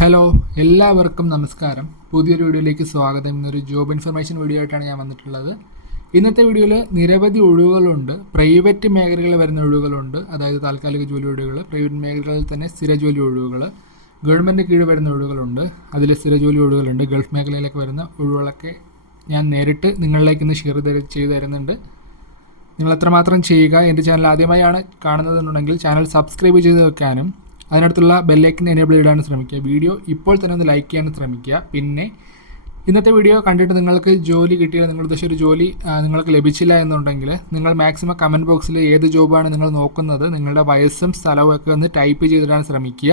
Hello എല്ലാവർക്കും നമസ്കാരം. പുതിയൊരു വീഡിയോയിലേക്ക് സ്വാഗതം. ഇന്നൊരു ജോബ് ഇൻഫർമേഷൻ വീഡിയോ ആയിട്ടാണ് ഞാൻ വന്നിട്ടുള്ളത്. ഇന്നത്തെ വീഡിയോയിൽ നിരവധി ഒഴിവുകളുണ്ട്. പ്രൈവറ്റ് മേഖലകളിൽ വരുന്ന ഒഴിവുകളുണ്ട്. അതായത് താൽക്കാലിക ജോലി ഒഴിവുകൾ പ്രൈവറ്റ് മേഖലകളിൽ തന്നെ സ്ഥിര ജോലി ഒഴിവുകൾ ഗവൺമെന്റ് കീഴിൽ വരുന്ന ഒഴിവുകളുണ്ട്. അതിൽ സ്ഥിര ജോലി ഒഴിവുകളുണ്ട്. ഗൾഫ് മേഖലയിലേക്ക് വരുന്ന ഒഴിവുകളൊക്കെ ഞാൻ നേരിട്ട് നിങ്ങളിലേക്ക് ഇന്ന് ഷെയർ ചെയ്തു തരുന്നുണ്ട്. നിങ്ങൾ എത്രമാത്രം ചെയ്യുക. എന്റെ ചാനൽ ആദ്യമായാണ് കാണുന്നതെന്നുണ്ടെങ്കിൽ ചാനൽ സബ്സ്ക്രൈബ് ചെയ്ത് വെക്കാനും അതിനടുത്തുള്ള ബെല്ലൈക്കൻ എനേബിൾ ഇടാനും ശ്രമിക്കുക. വീഡിയോ ഇപ്പോൾ തന്നെ ഒന്ന് ലൈക്ക് ചെയ്യാൻ ശ്രമിക്കുക. പിന്നെ ഇന്നത്തെ വീഡിയോ കണ്ടിട്ട് നിങ്ങൾക്ക് ജോലി കിട്ടിയില്ല നിങ്ങൾ ഉദ്ദേശിച്ച ഒരു ജോലി നിങ്ങൾക്ക് ലഭിച്ചില്ല എന്നുണ്ടെങ്കിൽ നിങ്ങൾ മാക്സിമം കമന്റ് ബോക്സിൽ ഏത് ജോബാണ് നിങ്ങൾ നോക്കുന്നത് നിങ്ങളുടെ വയസ്സും സ്ഥലവും ഒക്കെ ഒന്ന് ടൈപ്പ് ചെയ്തിടാൻ ശ്രമിക്കുക.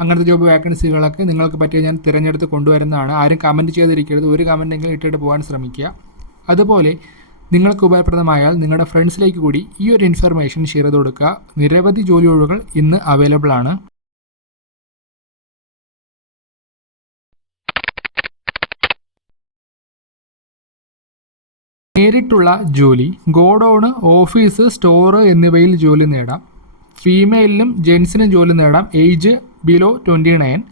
അങ്ങനത്തെ ജോബ് വേക്കൻസികളൊക്കെ നിങ്ങൾക്ക് പറ്റിയ ഞാൻ തിരഞ്ഞെടുത്ത് കൊണ്ടുവരുന്നതാണ്. ആരും കമന്റ് ചെയ്തിരിക്കരുത് ഒരു കമന്റെങ്കിലും ഇട്ടിട്ട് പോകാൻ ശ്രമിക്കുക. അതുപോലെ നിങ്ങൾക്ക് ഉപയോഗപ്രദമായാൽ നിങ്ങളുടെ ഫ്രണ്ട്സിലേക്ക് കൂടി ഈ ഒരു ഇൻഫർമേഷൻ ഷെയർ ചെയ്ത് കൊടുക്കുക. നിരവധി ജോലി ഒഴിവുകൾ ഇന്ന് അവൈലബിൾ ആണ്. നേരിട്ടുള്ള ജോലി ഗോഡൌണ് ഓഫീസ് സ്റ്റോർ എന്നിവയിൽ ജോലി നേടാം. ഫീമെയിലിനും ജെൻസിനും ജോലി നേടാം. ഏജ് ബിലോ ട്വന്റി നയൻ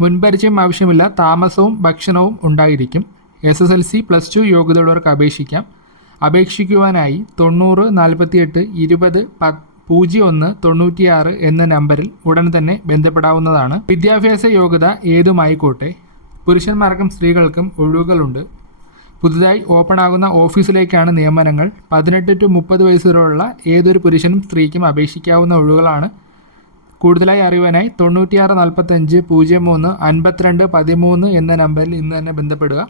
മുൻപരിചയം ആവശ്യമില്ല. താമസവും ഭക്ഷണവും ഉണ്ടായിരിക്കും. S S L C plus two യോഗ്യതയുള്ളവർക്ക് അപേക്ഷിക്കാം. അപേക്ഷിക്കുവാനായി തൊണ്ണൂറ് നാൽപ്പത്തിയെട്ട് ഇരുപത് പ പൂജ്യം ഒന്ന് തൊണ്ണൂറ്റിയാറ് എന്ന നമ്പറിൽ ഉടൻ തന്നെ ബന്ധപ്പെടാവുന്നതാണ്. വിദ്യാഭ്യാസ യോഗ്യത ഏതുമായിക്കോട്ടെ? പുരുഷന്മാർക്കും സ്ത്രീകൾക്കും ഒഴിവുകളുണ്ട്. പുതുതായി ഓപ്പൺ ആകുന്ന ഓഫീസിലേക്കാണ് നിയമനങ്ങൾ. പതിനെട്ട് ടു മുപ്പത് വയസ്സിലുള്ള ഏതൊരു പുരുഷനും സ്ത്രീക്കും അപേക്ഷിക്കാവുന്ന ഒഴിവുകളാണ്. കൂടുതലായി അറിയുവാനായി തൊണ്ണൂറ്റിയാറ് നാൽപ്പത്തഞ്ച് പൂജ്യം മൂന്ന് അൻപത്തിരണ്ട് പതിമൂന്ന് എന്ന നമ്പറിൽ ഇന്ന് തന്നെ ബന്ധപ്പെടുക.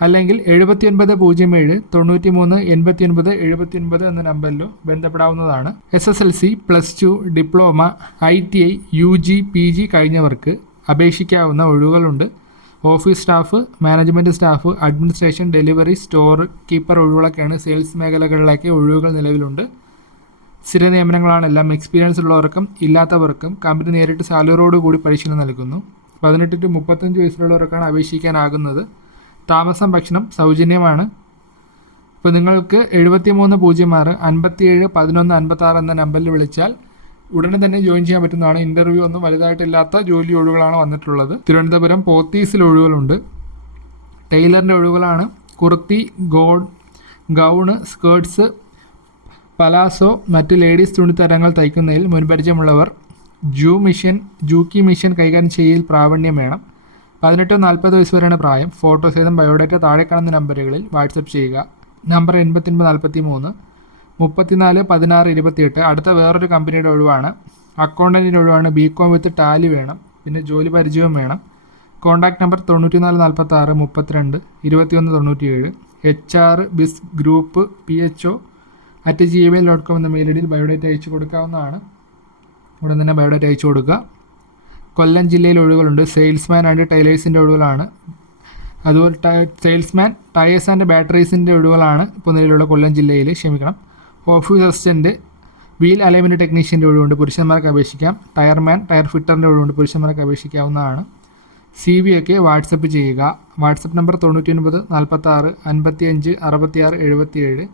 അല്ലെങ്കിൽ എഴുപത്തിയൊൻപത് പൂജ്യം ഏഴ് തൊണ്ണൂറ്റി മൂന്ന് എൺപത്തിയൊൻപത് എഴുപത്തിയൊൻപത് എന്ന നമ്പറിലോ ബന്ധപ്പെടാവുന്നതാണ്. S S L C plus two diploma I T I U G P G കഴിഞ്ഞവർക്ക് അപേക്ഷിക്കാവുന്ന ഒഴിവുകളുണ്ട്. Office staff management staff administration delivery store keeper ഒഴിവുകളൊക്കെയാണ് sales മേഖലകളിലേക്ക് ഒഴിവുകൾ നിലവിലുണ്ട്. സ്ഥിര നിയമനങ്ങളാണ് എല്ലാം എക്സ്പീരിയൻസ് ഉള്ളവർക്കും ഇല്ലാത്തവർക്കും കമ്പനി നേരിട്ട് സാലറിയോട് കൂടി പരിശീലനം നൽകുന്നു. പതിനെട്ട് ടു മുപ്പത്തഞ്ച് വയസ്സിലുള്ളവർക്കാണ് അപേക്ഷിക്കാനാകുന്നത്. താമസം ഭക്ഷണം സൗജന്യമാണ്. ഇപ്പോൾ നിങ്ങൾക്ക് എഴുപത്തി മൂന്ന് പൂജ്യം ആറ് അൻപത്തിയേഴ് പതിനൊന്ന് അൻപത്താറ് എന്ന നമ്പറിൽ വിളിച്ചാൽ ഉടനെ തന്നെ ജോയിൻ ചെയ്യാൻ പറ്റുന്നതാണ്. ഇന്റർവ്യൂ ഒന്നും വലുതായിട്ടില്ലാത്ത ജോലി ഒഴിവുകളാണ് വന്നിട്ടുള്ളത്. തിരുവനന്തപുരം പോത്തീസിൽ ഒഴിവുകളുണ്ട്. ടൈലറിന്റെ ഒഴിവുകളാണ്. കുർത്തി ഗോഡ് ഗൗണ് സ്കേർട്സ് പലാസോ മറ്റ് ലേഡീസ് തുണിത്തരങ്ങൾ തയ്ക്കുന്നതിൽ മുൻപരിചയമുള്ളവർ ജൂ മിഷൻ ജൂക്കി മിഷൻ കൈകാര്യം ചെയ്യൽ പ്രാവീണ്യം വേണം. പതിനെട്ട് നാൽപ്പത് വയസ്സ് വരെയാണ് പ്രായം. ഫോട്ടോ സഹിതം ബയോഡേറ്റ താഴെ കാണുന്ന നമ്പറുകളിൽ വാട്സപ്പ് ചെയ്യുക. നമ്പർ എൺപത്തിയൊൻപത് നാൽപ്പത്തി മൂന്ന് മുപ്പത്തിനാല് പതിനാറ് ഇരുപത്തിയെട്ട്. അടുത്ത വേറൊരു കമ്പനിയുടെ ഒഴിവാണ്. അക്കൗണ്ടന്റിന്റെ ഒഴിവാണ്. ബി കോം വിത്ത് ടാലി വേണം. പിന്നെ ജോലി പരിചയവും വേണം. കോൺടാക്ട് നമ്പർ തൊണ്ണൂറ്റി നാല് നാൽപ്പത്തി ആറ് മുപ്പത്തിരണ്ട് ഇരുപത്തിയൊന്ന് തൊണ്ണൂറ്റിയേഴ്. H R biz group P H O at Gmail dot com എന്ന മെയിൽ ഐ ഡിയിൽ ബയോഡേറ്റ അയച്ചു കൊടുക്കാവുന്നതാണ്. ഉടൻ തന്നെ ബയോഡേറ്റ അയച്ചു കൊടുക്കുക. കൊല്ലം ജില്ലയിൽ ഒഴിവുകളുണ്ട്. സെയിൽസ്മാൻ ആൻഡ് ടൈലേഴ്സിന്റെ ഒഴിവുകളാണ്. അതുപോലെ സെയിൽസ്മാൻ ടയേഴ്സ് ആൻഡ് ബാറ്ററീസിന്റെ ഒഴിവുകളാണ് ഇപ്പോൾ നിലവിലുള്ള കൊല്ലം ജില്ലയിൽ. ക്ഷമിക്കണം. ഓഫീസ് അസിസ്റ്റന്റ് വീൽ അലൈൻമെന്റ് ടെക്നീഷ്യന്റെ ഒഴിവുണ്ട്. പുരുഷന്മാർക്ക് അപേക്ഷിക്കാം. ടയർമാൻ ടയർ ഫിറ്ററിന്റെ ഒഴിവുണ്ട്. പുരുഷന്മാർക്ക് അപേക്ഷിക്കാവുന്നതാണ്. സി വി ഒക്കെ വാട്സപ്പ് ചെയ്യുക. വാട്സപ്പ് നമ്പർ തൊണ്ണൂറ്റി ഒൻപത് നാൽപ്പത്താറ് അൻപത്തി അഞ്ച് അറുപത്തിയാറ് എഴുപത്തിയേഴ്.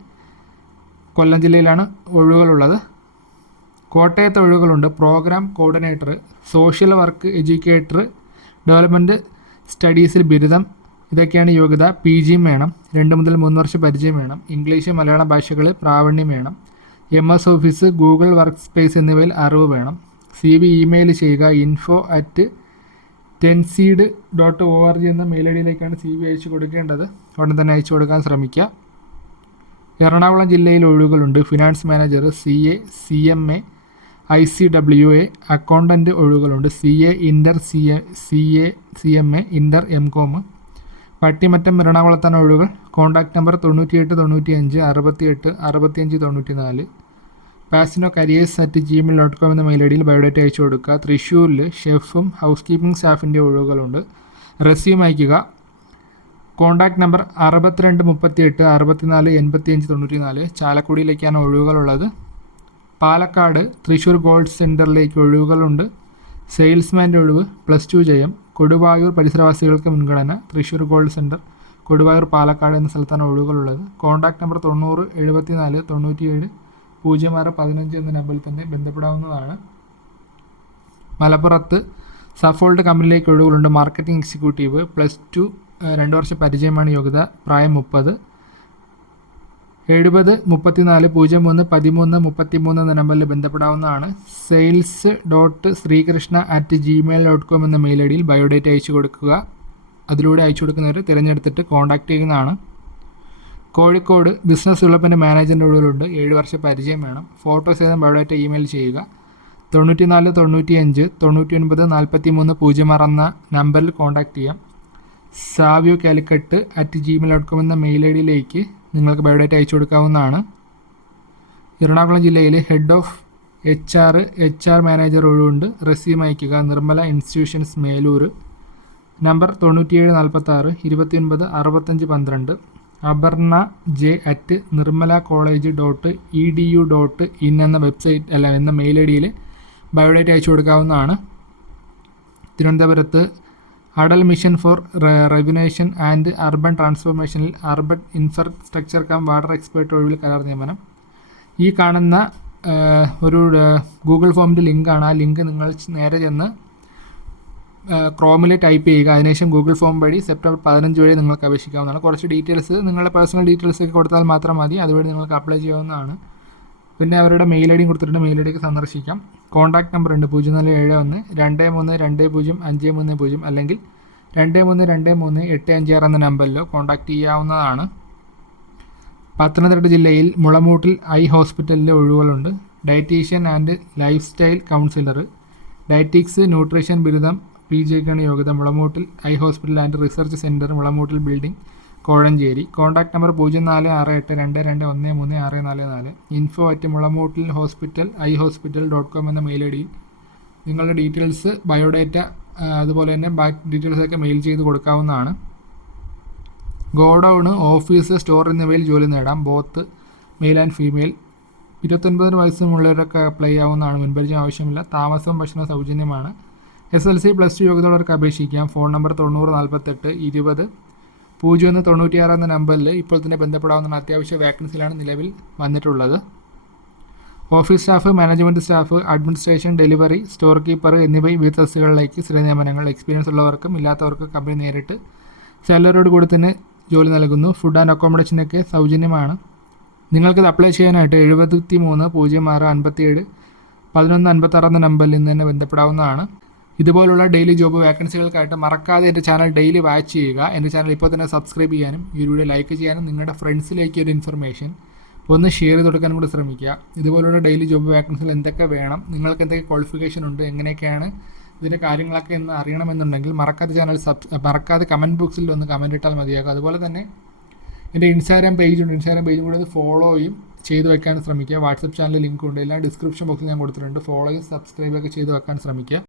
കൊല്ലം ജില്ലയിലാണ് ഒഴിവുകളുള്ളത്. കോട്ടയത്ത് ഒഴിവുകളുണ്ട്. Programme coordinator social work educator development സ്റ്റഡീസിൽ ബിരുദം ഇതൊക്കെയാണ് യോഗ്യത. പി ജിയും വേണം. രണ്ട് മുതൽ മൂന്ന് വർഷം പരിചയം വേണം. ഇംഗ്ലീഷ് മലയാള ഭാഷകളിൽ പ്രാവീണ്യം വേണം. M S office Google work space എന്നിവയിൽ അറിവ് വേണം. സി വി ഇമെയിൽ ചെയ്യുക. Info at tenseed dot O R G എന്ന മെയിൽ ഐ ഡിയിലേക്കാണ് സി വി അയച്ചു കൊടുക്കേണ്ടത്. ഉടൻ തന്നെ അയച്ചു കൊടുക്കാൻ ശ്രമിക്കുക. എറണാകുളം ജില്ലയിൽ ഒഴിവുകളുണ്ട്. Finance manager C A C M A I C W A accountant ഒഴിവുകളുണ്ട് C A inter C A C A C M A inter M com. Pattimattam എറണാകുളത്താണ് ഒഴിവുകൾ കോൺടാക്ട് നമ്പർ തൊണ്ണൂറ്റിയെട്ട് തൊണ്ണൂറ്റി അഞ്ച് അറുപത്തിയെട്ട് അറുപത്തിയഞ്ച് തൊണ്ണൂറ്റി നാല് Pasino careers at Gmail dot com എന്ന മെയിൽ ഐ ഡിയിൽ ബയോഡേറ്റ അയച്ചു കൊടുക്കുക. തൃശ്ശൂരിൽ ഷെഫും ഹൗസ് കീപ്പിംഗ് സ്റ്റാഫിന്റെ ഒഴിവുകളുണ്ട് റെസ്യൂം അയക്കുക കോൺടാക്ട് നമ്പർ അറുപത്തിരണ്ട് മുപ്പത്തിയെട്ട് അറുപത്തിനാല് തൊണ്ണൂറ്റി നാല് ചാലക്കുടിയിലേക്കാണ് ഒഴിവുകളുള്ളത് പാലക്കാട് തൃശ്ശൂർ ഗോൾഡ് സെന്ററിലേക്ക് ഒഴിവുകളുണ്ട്. സെയിൽസ്മാന്റെ ഒഴിവ് പ്ലസ് ടു ജയം. കൊടുവായൂർ പരിസരവാസികൾക്ക് മുൻഗണന തൃശ്ശൂർ ഗോൾഡ് സെന്റർ കൊടുവായൂർ പാലക്കാട് എന്ന സ്ഥലത്താണ് ഒഴിവുകളുള്ളത്. കോൺടാക്ട് നമ്പർ തൊണ്ണൂറ് എഴുപത്തിനാല് തൊണ്ണൂറ്റിയേഴ് പൂജ്യം ആറ് പതിനഞ്ച് എന്ന നമ്പറിൽ തന്നെ ബന്ധപ്പെടാവുന്നതാണ്. മലപ്പുറത്ത് സഫോൾഡ് കമ്പനിയിലേക്ക് ഒഴിവുകളുണ്ട്. മാർക്കറ്റിംഗ് എക്സിക്യൂട്ടീവ് പ്ലസ് ടു രണ്ട് വർഷം പരിചയമാണ് യോഗ്യത. പ്രായം മുപ്പത്. എഴുപത് മുപ്പത്തിനാല് പൂജ്യം മൂന്ന് പതിമൂന്ന് മുപ്പത്തി മൂന്ന് എന്ന നമ്പറിൽ ബന്ധപ്പെടാവുന്നതാണ്. Sales dot Srikrishna at Gmail dot com എന്ന മെയിൽ ഐ ഡിയിൽ ബയോഡേറ്റ അയച്ചു കൊടുക്കുക. അതിലൂടെ അയച്ചു കൊടുക്കുന്നവർ തിരഞ്ഞെടുത്തിട്ട് കോൺടാക്ട് ചെയ്യുന്നതാണ്. കോഴിക്കോട് ബിസിനസ് ഡെവലപ്മെന്റ് മാനേജറിന്റെ ഉള്ളിലുണ്ട്. ഏഴ് വർഷം പരിചയം വേണം. ഫോട്ടോ സഹിതം ബയോഡേറ്റ ഇമെയിൽ ചെയ്യുക. തൊണ്ണൂറ്റി നാല് തൊണ്ണൂറ്റി അഞ്ച് തൊണ്ണൂറ്റി ഒൻപത് നാൽപ്പത്തി മൂന്ന് പൂജ്യം ആറ് എന്ന നമ്പറിൽ കോൺടാക്റ്റ് ചെയ്യാം. Savio Calicut at Gmail dot com എന്ന മെയിൽ ഐ ഡിയിലേക്ക് നിങ്ങൾക്ക് ബയോഡേറ്റ അയച്ചു കൊടുക്കാവുന്നതാണ്. എറണാകുളം ജില്ലയിലെ head of H R H R manager ഒഴിവുണ്ട്. റെസ്യൂം അയക്കുക. നിർമ്മല ഇൻസ്റ്റിറ്റ്യൂഷൻസ് മേലൂർ. നമ്പർ തൊണ്ണൂറ്റിയേഴ് നാൽപ്പത്താറ് ഇരുപത്തിയൊൻപത് അറുപത്തഞ്ച് പന്ത്രണ്ട്. Aparna J at Nirmala college dot E D U dot in എന്ന വെബ്സൈറ്റ് അല്ല എന്ന മെയിൽ ഐ ഡിയിൽ ബയോഡേറ്റ അയച്ചു കൊടുക്കാവുന്നതാണ്. തിരുവനന്തപുരത്ത് Atal mission for rejuvenation and urban ട്രാൻസ്ഫോർമേഷനിൽ urban infrastructure cum water expert ഒഴിവിൽ കരാർ നിയമനം. ഈ കാണുന്ന ഒരു ഗൂഗിൾ ഫോമിന്റെ ലിങ്കാണ്. ആ ലിങ്ക് നിങ്ങൾ നേരെ ചെന്ന് ക്രോമിൽ ടൈപ്പ് ചെയ്യുക. അതിനുശേഷം ഗൂഗിൾ ഫോം വഴി സെപ്റ്റംബർ പതിനഞ്ച് വഴി നിങ്ങൾക്ക് അപേക്ഷിക്കാവുന്നതാണ്. കുറച്ച് ഡീറ്റെയിൽസ് നിങ്ങളുടെ പേഴ്സണൽ ഡീറ്റെയിൽസ് ഒക്കെ കൊടുത്താൽ മാത്രം മതി. അതുവഴി നിങ്ങൾക്ക് അപ്ലൈ ചെയ്യാവുന്നതാണ്. പിന്നെ അവരുടെ മെയിൽ ഐ ഡിയും കൊടുത്തിട്ടുണ്ട്. മെയിൽ ഐ ഡിക്ക് സന്ദർശിക്കാം. കോൺടാക്ട് നമ്പർ ഉണ്ട്. പൂജ്യം നാല് ഏഴ് ഒന്ന് രണ്ട് മൂന്ന് രണ്ട് പൂജ്യം അഞ്ച് മൂന്ന് പൂജ്യം അല്ലെങ്കിൽ രണ്ട് മൂന്ന് രണ്ട് മൂന്ന് എട്ട് അഞ്ച് ആറ് എന്ന നമ്പറിലോ കോൺടാക്ട് ചെയ്യാവുന്നതാണ്. പത്തനംതിട്ട ജില്ലയിൽ മുളമൂട്ടിൽ ഐ ഹോസ്പിറ്റലിലെ ഒഴിവുകളുണ്ട്. Dietitian and lifestyle counsellor dietetics nutrition ബിരുദം പി ജിക്കാണ് യോഗ്യത Mulamoottil eye hospital and research centre Mulamoottil building Kozhencherry. Contact number പൂജ്യം നാല് ആറ് എട്ട് രണ്ട് രണ്ട് ഒന്ന് മൂന്ന് ആറ് നാല് നാല്. Info at Mulamoottil hospital eye hospital dot com എന്ന മെയിൽ ഐ ഡിയിൽ നിങ്ങളുടെ ഡീറ്റെയിൽസ് ബയോഡേറ്റ അതുപോലെ തന്നെ ബാക്ക് ഡീറ്റെയിൽസൊക്കെ മെയിൽ ചെയ്ത് കൊടുക്കാവുന്നതാണ്. ഗോഡൗൺ ഓഫീസ് സ്റ്റോർ എന്നിവയിൽ ജോലി നേടാം. ബോത്ത് മെയിൽ ആൻഡ് ഫീമെയിൽ ഇരുപത്തൊൻപത് വയസ്സുമുള്ളവരൊക്കെ അപ്ലൈ ചെയ്യാവുന്നതാണ് മുൻപരിചയം ആവശ്യമില്ല. താമസവും ഭക്ഷണവും സൗജന്യമാണ്. S L C plus two യോഗ്യതയുള്ളവർക്ക് അപേക്ഷിക്കാം. ഫോൺ നമ്പർ തൊണ്ണൂറ് നാൽപ്പത്തെട്ട് ഇരുപത് പൂജ്യം ഒന്ന് തൊണ്ണൂറ്റിയാറ് എന്ന നമ്പറിൽ ഇപ്പോൾ തന്നെ ബന്ധപ്പെടാവുന്ന അത്യാവശ്യ വാക്കൻസിലാണ് നിലവിൽ വന്നിട്ടുള്ളത്. Office staff management staff administration delivery store keeper എന്നിവ വിവിധ തസ്തികകളിലേക്ക് സ്ഥിര നിയമനങ്ങൾ എക്സ്പീരിയൻസ് ഉള്ളവർക്കും ഇല്ലാത്തവർക്കും കമ്പനി നേരിട്ട് സാലറിയോട് കൂടി തന്നെ ജോലി നൽകുന്നു. ഫുഡ് ആൻഡ് അക്കോമഡേഷനൊക്കെ സൗജന്യമാണ്. നിങ്ങൾക്കത് അപ്ലൈ ചെയ്യാനായിട്ട് എഴുപത്തി മൂന്ന് പൂജ്യം ആറ് അൻപത്തിയേഴ് പതിനൊന്ന് അൻപത്താറ് എന്ന നമ്പറിൽ നിന്ന് തന്നെ ബന്ധപ്പെടാവുന്നതാണ്. ഇതുപോലുള്ള ഡെയിലി ജോബ് വേക്കൻസികൾക്കായിട്ട് മറക്കാതെ എന്റെ ചാനൽ ഡെയിലി വാച്ച് ചെയ്യുക. എന്റെ ചാനൽ ഇപ്പോൾ തന്നെ സബ്സ്ക്രൈബ് ചെയ്യാനും ഈ വീഡിയോ ലൈക്ക് ചെയ്യാനും നിങ്ങളുടെ ഫ്രണ്ട്സിലേക്ക് ഒരു ഇൻഫർമേഷൻ ഒന്ന് ഷെയർ ചെയ്ത് കൊടുക്കാനും കൂടി ശ്രമിക്കുക. ഇതുപോലുള്ള ഡെയിലി ജോബ് വേക്കൻസികൾ എന്തൊക്കെ വേണം നിങ്ങൾക്ക് എന്തൊക്കെ ക്വാളിഫിക്കേഷൻ ഉണ്ട് എങ്ങനെയൊക്കെയാണ് ഇതിന്റെ കാര്യങ്ങളൊക്കെ എന്ന് അറിയണമെന്നുണ്ടെങ്കിൽ മറക്കാതെ ചാനൽ സബ് മറക്കാതെ കമന്റ് ബോക്സിൽ ഒന്ന് കമന്റ് ഇട്ടാൽ മതിയാകും. അതുപോലെ തന്നെ എന്റെ ഇൻസ്റ്റാഗ്രാം പേജുണ്ട് ഇൻസ്റ്റാഗ്രാം പേജും കൂടി ഫോളോയും ചെയ്ത് വെക്കാൻ ശ്രമിക്കുക. വാട്സപ്പ് ചാനൽ ലിങ്ക് ഉണ്ട്. എല്ലാം ഡിസ്ക്രിപ്ഷൻ ബോക്സിൽ ഞാൻ കൊടുത്തിട്ടുണ്ട്. ഫോളോയും സബ്സ്ക്രൈബ് ഒക്കെ ചെയ്ത് വെക്കാൻ ശ്രമിക്കുക.